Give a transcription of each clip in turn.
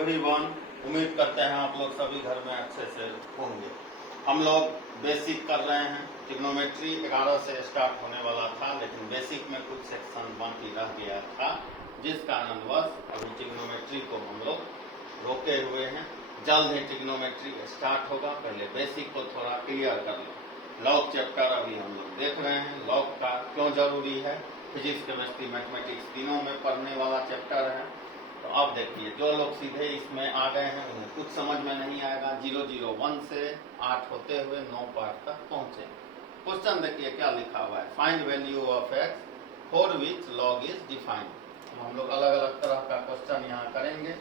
Everyone, उम्मीद करते हैं आप लोग सभी घर में अच्छे से होंगे। हम लोग बेसिक कर रहे हैं। ट्रिग्नोमेट्री 11 से स्टार्ट होने वाला था, लेकिन बेसिक में कुछ सेक्शन बाकी रह गया था, जिस कारणवश अभी ट्रिग्नोमेट्री को हम लोग रोके हुए हैं। जल्द ही ट्रिग्नोमेट्री स्टार्ट होगा। पहले बेसिक को थोड़ा क्लियर कर लो। लॉग चैप्टर अभी हम लोग देख रहे हैं। लॉग का क्यों जरूरी है, फिजिक्स, केमिस्ट्री, मैथमेटिक्स तीनों में पढ़ने वाला चैप्टर है। तो अब देखिए, जो लोग सीधे इसमें आ गए हैं उन्हें कुछ समझ में नहीं आएगा। 001 से 8 होते हुए 9 पार्ट तक पहुंचे। क्वेश्चन देखिए क्या लिखा हुआ है। Find value of x for which log is defined. हम लोग अलग अलग तरह का क्वेश्चन यहाँ करेंगे।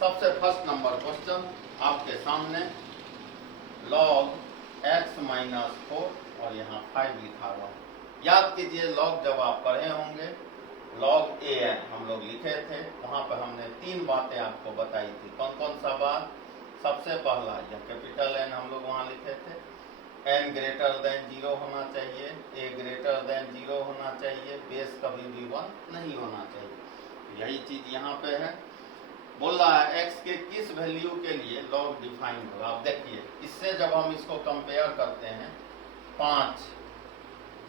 सबसे फर्स्ट नंबर क्वेश्चन आपके सामने, लॉग x माइनस 4 और यहाँ 5 लिखा हुआ है। याद कीजिए, लॉग जब आप पढ़े होंगे, लॉग an हम लोग लिखे थे, वहां पर हमने 3 बातें आपको बताई थी। कौन कौन सा बात? सबसे पहला, यह कैपिटल N हम लोग वहां लिखे थे, n ग्रेटर देन 0 होना चाहिए, a ग्रेटर देन 0 होना चाहिए, बेस कभी भी 1 नहीं होना चाहिए। यही चीज यहाँ पे है। बोल रहा है x के किस वैल्यू के लिए लॉग डिफाइन होगा। आप देखिए, इससे जब हम इसको कंपेयर करते हैं, 5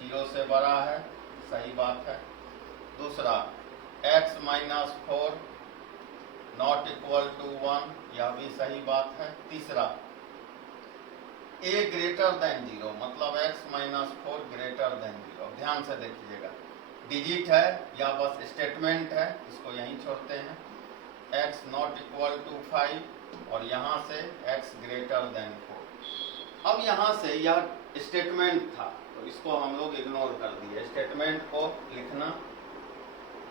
0 से बड़ा है, सही बात है। दूसरा, x minus 4 not equal to 1, यह भी सही बात है। तीसरा, a ग्रेटर देन 0, मतलब x माइनस 4 ग्रेटर देन 0। ध्यान से देखिएगा, डिजिट है या बस स्टेटमेंट है, इसको यहीं छोड़ते हैं। x नॉट इक्वल टू 5 और यहाँ से x ग्रेटर देन 4। अब यहाँ से यह स्टेटमेंट था, तो इसको हम लोग इग्नोर कर दिए। स्टेटमेंट को लिखना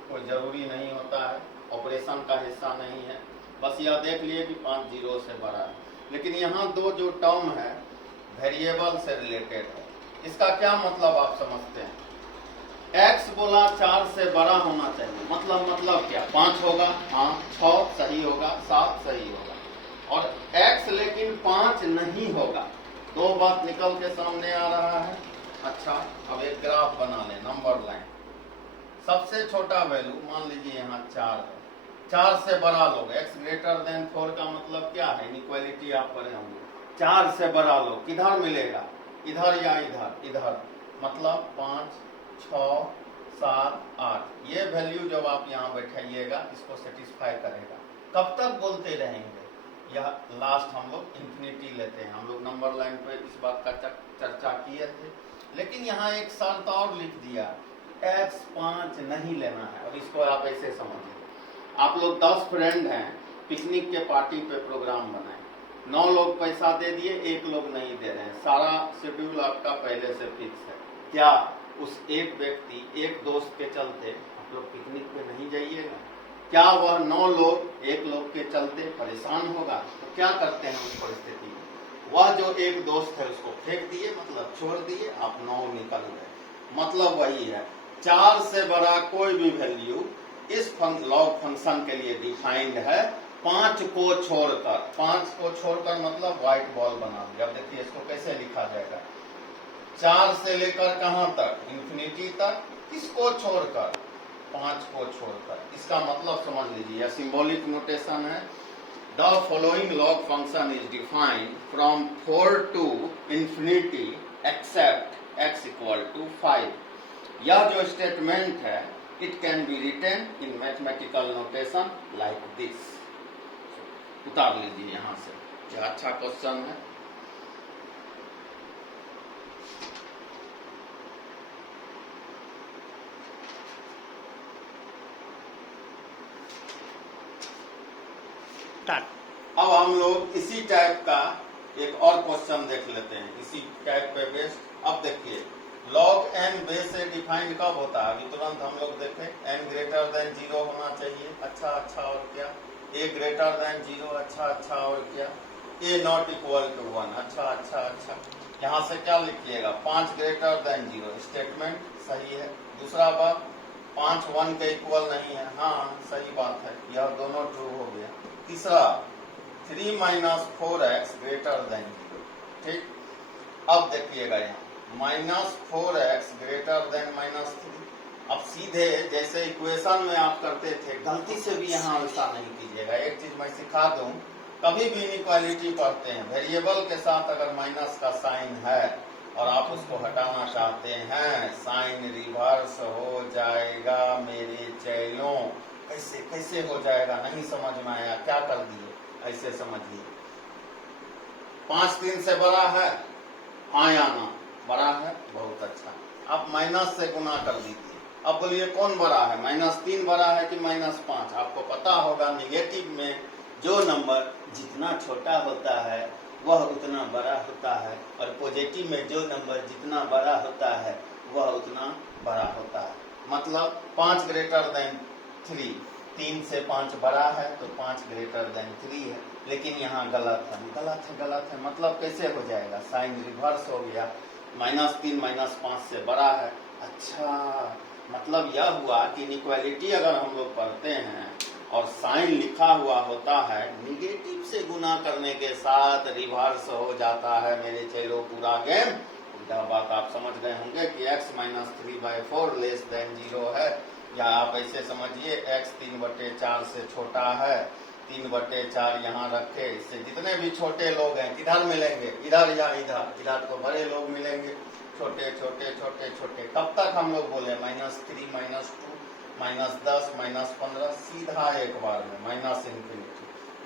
कोई जरूरी नहीं होता है, ऑपरेशन का हिस्सा नहीं है। बस यह देख लिए कि 5 0 से बड़ा है। लेकिन यहाँ दो जो टर्म है वेरिएबल से रिलेटेड है। इसका क्या मतलब आप समझते हैं? x बोला 4 से बड़ा होना चाहिए, मतलब क्या? 5 होगा, हाँ, 6 सही होगा, 7 सही होगा। और x लेकिन 5 नहीं होगा। दो बात निकल के सामने आ रहा है। अच्छा, अब एक ग्राफ बना ले, नंबर लाइन। सबसे छोटा वैल्यू मान लीजिए यहाँ 4 है। 4 से बड़ा लोग, x ग्रेटर देन 4 का मतलब क्या है? इनइक्वालिटी आप पढ़े होंगे। 4 से बड़ा लोग किधर मिलेगा? इधर या इधर? इधर। मतलब 5 6 7 8। ये वैल्यू जब आप यहाँ बैठाइएगा, इसको सेटिस्फाई करेगा। कब तक बोलते रहेंगे? यह लास्ट हम लोग इंफिनिटी लेते हैं। हम लोग नंबर लाइन पे इस बात का चर्चा किए थे। लेकिन यहाँ एक शर्त और लिख दिया, x 5 नहीं लेना है। अब इसको आप ऐसे समझिए, आप लोग 10 फ्रेंड हैं, पिकनिक के पार्टी पे प्रोग्राम बनाए। 9 लोग पैसा दे दिए, 1 लोग नहीं दे रहे हैं। सारा शेड्यूल आपका पहले से फिक्स है। क्या उस एक व्यक्ति, एक दोस्त के चलते आप लोग पिकनिक पे नहीं जाइएगा? क्या वह 9 लोग 1 लोग के चलते परेशान होगा? तो क्या करते हैं उस परिस्थिति में? वह जो एक दोस्त है उसको फेंक दिए, मतलब छोड़ दिए, आप 9 निकल गए। मतलब वही है, 4 से बड़ा कोई भी वैल्यू इस लॉग फंक्शन के लिए डिफाइंड है। 5 को छोड़कर, 5 को छोड़कर मतलब व्हाइट बॉल बना दिया। अब देखिए इसको कैसे लिखा जाएगा। 4 से लेकर कहां तक? इंफिनिटी तक। किसको छोड़कर? 5 को छोड़कर। इसका मतलब समझ लीजिए, यह सिंबॉलिक नोटेशन है। The following log function is defined from 4 to infinity except x equal to 5। यह जो स्टेटमेंट है, it can be written in mathematical notation like this. उतार लीजिए यहां से। यह अच्छा क्वेश्चन है। अब हम लोग इसी टाइप का एक और क्वेश्चन देख लेते हैं, इसी टाइप पे बेस्ड। अब देखिए, log n बेस से डिफाइंड कब होता है? अभी तुरंत हम लोग देखें, n ग्रेटर देन 0 होना चाहिए। अच्छा, और क्या? a greater than 0। अच्छा, और क्या? a not equal to 1। अच्छा। यहाँ से क्या लिखिएगा? 5 ग्रेटर देन 0। स्टेटमेंट सही है। दूसरा बात, 5 1 के इक्वल नहीं है। हाँ, सही बात है, यह दोनों ट्रू हो गया। तीसरा, 3 माइनस 4x ग्रेटर देन 0। ठीक। अब देखिएगा यहाँ, -4x ग्रेटर देन -3। अब सीधे जैसे इक्वेशन में आप करते थे, गलती से भी यहाँ ऐसा नहीं कीजिएगा। एक चीज मैं सिखा दूं, कभी भी इनइक्वालिटी पढ़ते हैं, वेरिएबल के साथ अगर माइनस का साइन है और आप उसको हटाना चाहते हैं, साइन रिवर्स हो जाएगा मेरे चैलों। कैसे कैसे हो जाएगा, नहीं समझ में आया, क्या कर दिए, ऐसे समझिए। 5 3 से बड़ा है, हाँ या ना, बड़ा है, बहुत अच्छा। आप माइनस से गुना कर दीजिए। अब बोलिए कौन बड़ा है, -3 बड़ा है कि -5? आपको पता होगा निगेटिव में जो नंबर जितना छोटा होता है वह उतना बड़ा होता है, और पॉजिटिव में जो नंबर जितना बड़ा होता है वह उतना बड़ा होता है। मतलब 5 ग्रेटर देन 3, 3 से 5 बड़ा है तो 5 ग्रेटर देन 3 है। लेकिन यहाँ गलत है, गलत है, गलत है। मतलब कैसे हो जाएगा, साइन रिवर्स हो गया, -3 -5 से बड़ा है। अच्छा, मतलब यह हुआ कि इनइक्वालिटी अगर हम लोग पढ़ते हैं और साइन लिखा हुआ होता है, निगेटिव से गुना करने के साथ रिवर्स हो जाता है मेरे चेलो, पूरा गेम। यह बात आप समझ गए होंगे कि x - 3/4 लेस देन 0 है, या आप ऐसे समझिए x 3/4 से छोटा है। 3/4 यहाँ रखे, इससे जितने भी छोटे लोग हैं किधर मिलेंगे, इधर या इधर, इधर तो बड़े लोग मिलेंगे, छोटे छोटे छोटे छोटे। कब तक हम लोग बोले, -3 -2 -10 -15, सीधा एक बार में -∞।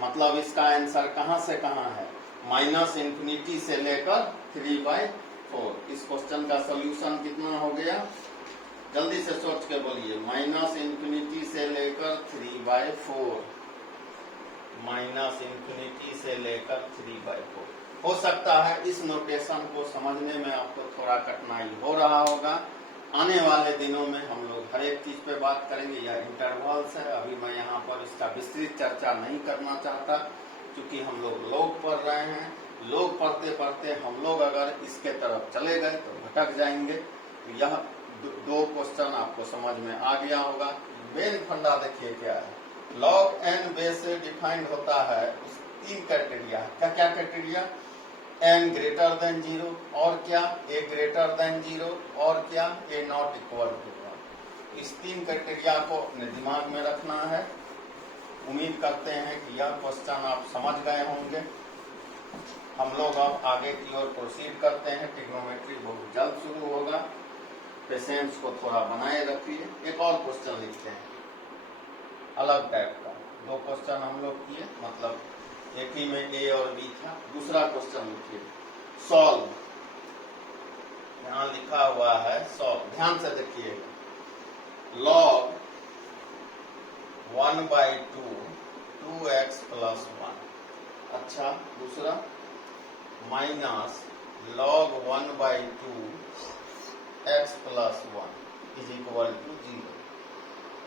मतलब इसका आंसर कहाँ से कहाँ है, -∞ से लेकर 3/4। इस क्वेश्चन का सोल्यूशन कितना हो गया, जल्दी से सोच के बोलिए। -∞ से लेकर 3/4, -∞ से लेकर 3/4। हो सकता है इस नोटेशन को समझने में आपको थोड़ा कठिनाई हो रहा होगा। आने वाले दिनों में हम लोग हर एक चीज पे बात करेंगे। यह इंटरवल्स है, अभी मैं यहाँ पर इसका विस्तृत चर्चा नहीं करना चाहता, क्योंकि हम लोग पढ़ रहे हैं। लोग पढ़ते पढ़ते हम लोग अगर इसके तरफ चले गए तो भटक जाएंगे। तो यह 2 क्वेश्चन आपको समझ में आ गया होगा। मेन फंडा देखिए क्या है, log n बेस से डिफाइंड होता है 3 क्राइटेरिया। क्या क्या क्राइटेरिया, n ग्रेटर देन 0, और क्या a ग्रेटर देन 0, और क्या a नॉट इक्वल टू 1। इस 3 क्राइटेरिया को अपने दिमाग में रखना है। उम्मीद करते हैं कि यह क्वेश्चन आप समझ गए होंगे। हम लोग अब आगे की ओर प्रोसीड करते हैं। ट्रिग्नोमेट्री बहुत जल्द शुरू होगा, पेशेंस को थोड़ा बनाए रखिए। एक और क्वेश्चन लिखते हैं अलग टाइप का। 2 क्वेश्चन हम लोग किए, मतलब एक ही में ए और बी था। दूसरा क्वेश्चन लिखिए, सॉल्व। यहाँ लिखा हुआ है सॉल्व, ध्यान से देखिएगा। log 1/2 2x + 1। अच्छा, दूसरा माइनस log 1/2 x + 1 = 0।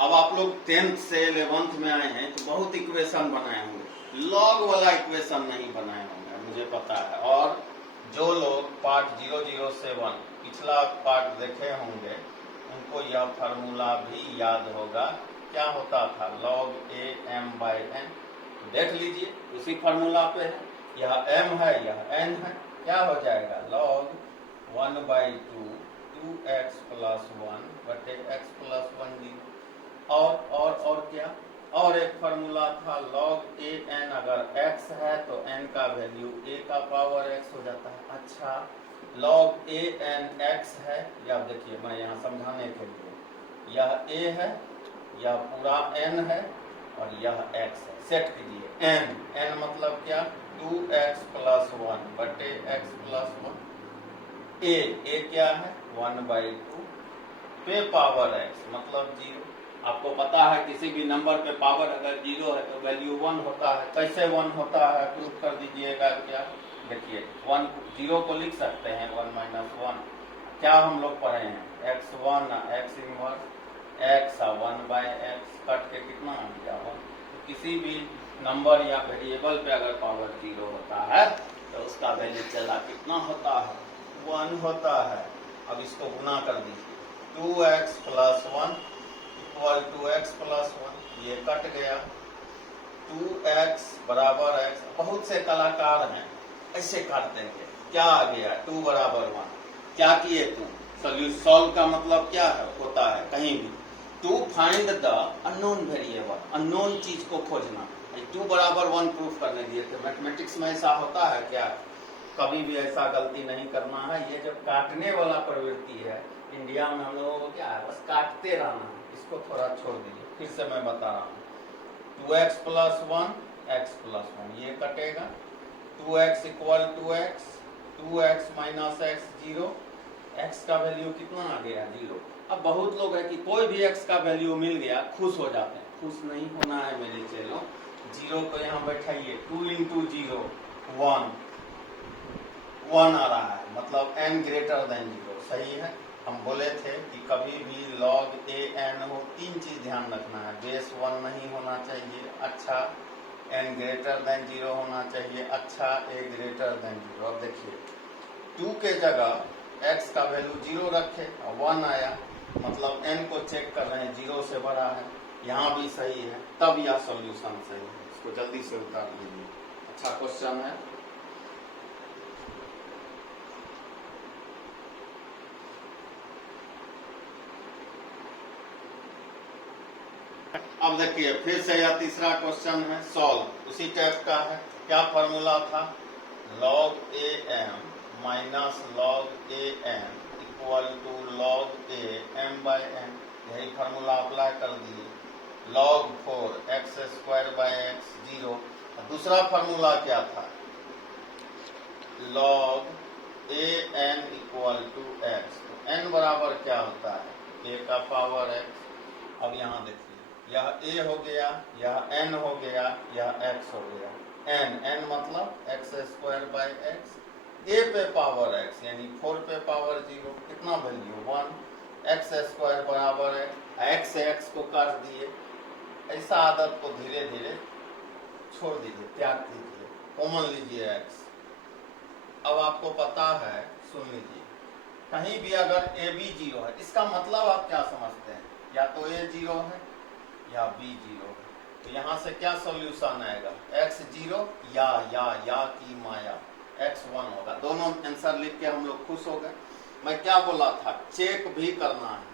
अब आप लोग 10th से 11th में आए हैं तो बहुत इक्वेशन बनाए होंगे, लॉग वाला इक्वेशन नहीं बनाए होंगे, मुझे पता है। और जो लोग पार्ट 007 पिछला पार्ट देखे होंगे उनको यह फार्मूला भी याद होगा। क्या होता था, log a m/n। देख लीजिए, उसी फार्मूला पे है। यह m है, यह n है। क्या हो जाएगा, log 1/2 2x + 1 बटे x + 1 0। और क्या, और एक फार्मूला था log a n। अगर x है तो n का वैल्यू a का पावर x हो जाता है। अच्छा, log a n x है, या देखिए मैं यहाँ समझाने के लिए, यह a है, यह पूरा n है, और यह x है। सेट कीजिए, n मतलब क्या, 2x + 1 बटे x + 1। a क्या है, 1/2 पे पावर x मतलब 0। आपको पता है किसी भी नंबर पे पावर अगर 0 है तो वैल्यू 1 होता है। कैसे 1 होता है, प्रूफ कर दीजिएगा। क्या, देखिए 0 को लिख सकते हैं 1 - 1। क्या हम लोग पढ़े हैं, x1 x inverse x 1/x cut के कितना आ गया 1। तो किसी भी नंबर या वेरिएबल पे अगर पावर 0 होता है तो उसका वैल्यू चला कितना होता है, 1 होता है। अब इसको गुना कर दीजिए, 2x + 1 = x + 1, ये कट गया। 2x = x। बहुत से कलाकार हैं ऐसे काट देंगे। क्या आ गया, 2 = 1। क्या किए तुम, सॉल्व का मतलब क्या है होता है कहीं भी to find the unknown variable, unknown चीज को खोजना। 2 बराबर 1 प्रूफ करने दिए थे। मैथमेटिक्स में ऐसा होता है क्या? कभी भी ऐसा गलती नहीं करना है। ये जब काटने वाला प्रवृत्ति है इंडिया में हम लोगों को क्या है, बस काटते रहना है। इसको थोड़ा छोड़ दीजिए, फिर से मैं बता रहा हूँ। 2x + 1 x + 1 ये कटेगा। 2x = x, 2x - x 0, x का वैल्यू कितना आ गया? 0। अब बहुत लोग है कि कोई भी x का वैल्यू मिल गया खुश हो जाते हैं। खुश नहीं होना है मेरे चेलों। 0 को यहाँ बैठाइए। 2 × 0 1 1 आ रहा है, मतलब n > 0 सही है। हम बोले थे कि कभी भी log an हो 3 चीज ध्यान रखना है। बेस 1 नहीं होना चाहिए, अच्छा n > 0 होना चाहिए, अच्छा a > 0। अब देखिए 2 के जगह x का वैल्यू 0 रखे और 1 आया, मतलब n को चेक कर रहे हैं 0 से बड़ा है। यहाँ भी सही है, तब यह सॉल्यूशन सही है। इसको जल्दी से उतार लीजिए। अच्छा क्वेश्चन है। अब देखिए फिर से यह तीसरा क्वेश्चन है, सॉल्व उसी टाइप का है। क्या फॉर्मूला था? log am - log an = log a m/n। यही फॉर्मूला अप्लाई कर दिए। log 4 x² / x 0। दूसरा फॉर्मूला क्या था? log an = x। तो n बराबर क्या होता है? a का पावर x। अब यहाँ देखिए यह a हो गया, यह n हो गया, यह x हो गया। n मतलब x² / x, a पे पावर x यानी 4 पे पावर 0, कितना वैल्यू 1, x² बराबर है, x से x को काट दिए। ऐसा आदत को धीरे धीरे छोड़ दीजिए, त्याग दीजिए, कॉमन लीजिए x। अब आपको पता है, सुन लीजिए, कहीं भी अगर a b 0 है, इसका मतलब आप क्या समझते हैं? या तो a 0 है या b 0 है। तो यहाँ से क्या सॉल्यूशन आएगा? x 0 या की माया x 1 होगा। दोनों आंसर लिख के हम लोग खुश हो गए। मैं क्या बोला था? चेक भी करना है।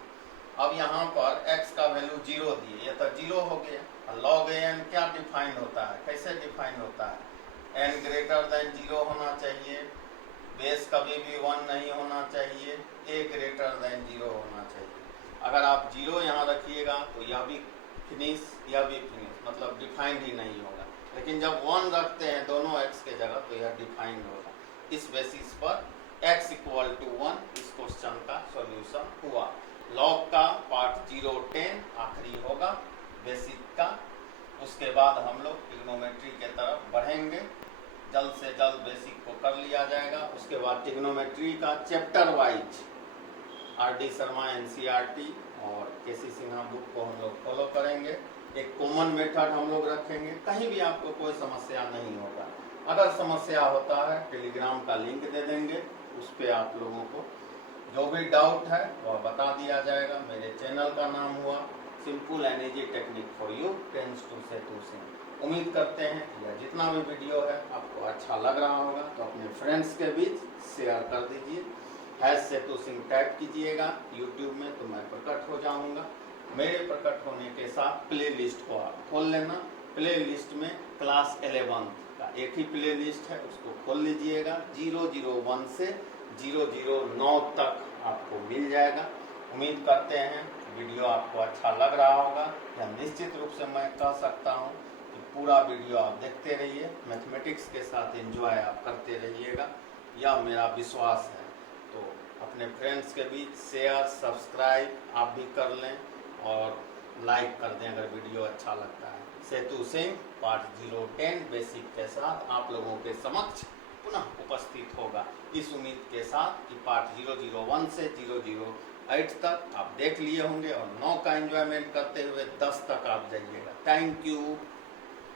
अब यहाँ पर x का वैल्यू 0 दिए, ये तो 0 हो गया। log an क्या डिफाइन होता है? कैसे डिफाइन होता है? n > 0 होना चाहिए, बेस कभी भी 1 नहीं होना चाहिए, a > 0 होना चाहिए। अगर आप 0 यहाँ रखिएगा तो यह भी फिनिश, यह भी फिनिश, मतलब डिफाइंड ही नहीं होगा। लेकिन जब 1 रखते हैं दोनों x के जगह तो यह डिफाइंड होगा। इस बेसिस पर x = 1 इस क्वेश्चन का सॉल्यूशन हुआ। लॉग का पार्ट 0-10 आखिरी होगा बेसिक का। उसके बाद हम लोग ट्रिग्नोमेट्री के तरफ बढ़ेंगे। जल्द से जल्द बेसिक को कर लिया जाएगा। उसके बाद ट्रिग्नोमेट्री का chapter wise R.D. Sharma NCERT और KC सिन्हा बुक को हम लोग फॉलो करेंगे। एक कॉमन मेथड हम लोग रखेंगे, कहीं भी आपको कोई समस्या नहीं होगा। अगर समस्या होता है टेलीग्राम का लिंक दे देंगे, उस पर आप लोगों को जो भी डाउट है वह बता दिया जाएगा। मेरे चैनल का नाम हुआ simple and easy technique for you tense to Setu Singh. उम्मीद करते हैं कि यह जितना भी वीडियो है आपको अच्छा लग रहा होगा, तो अपने फ्रेंड्स के बीच शेयर कर दीजिए। #सेतु सिंह टाइप कीजिएगा यूट्यूब में तो मैं प्रकट हो जाऊंगा। मेरे प्रकट होने के साथ प्ले लिस्ट को आप खोल लेना। प्ले लिस्ट में क्लास 11 का एक ही प्ले लिस्ट है, उसको खोल लीजिएगा। 001 से 009 तक आपको मिल जाएगा। उम्मीद करते हैं वीडियो आपको अच्छा लग रहा होगा। या निश्चित रूप से मैं कह सकता हूं कि पूरा वीडियो आप देखते रहिए, मैथमेटिक्स के साथ एंजॉय आप करते रहिएगा, यह मेरा विश्वास है। तो अपने फ्रेंड्स के बीच शेयर सब्सक्राइब आप भी कर लें और लाइक कर दें अगर वीडियो अच्छा लगता है। सेतु सिंह पार्ट 010 बेसिक के साथ आप लोगों के समक्ष पुनः उपस्थित होगा, इस उम्मीद के साथ कि पार्ट 001 से 008 तक आप देख लिए होंगे और 9 का एंजॉयमेंट करते हुए 10 तक आप जाइएगा। Thank you.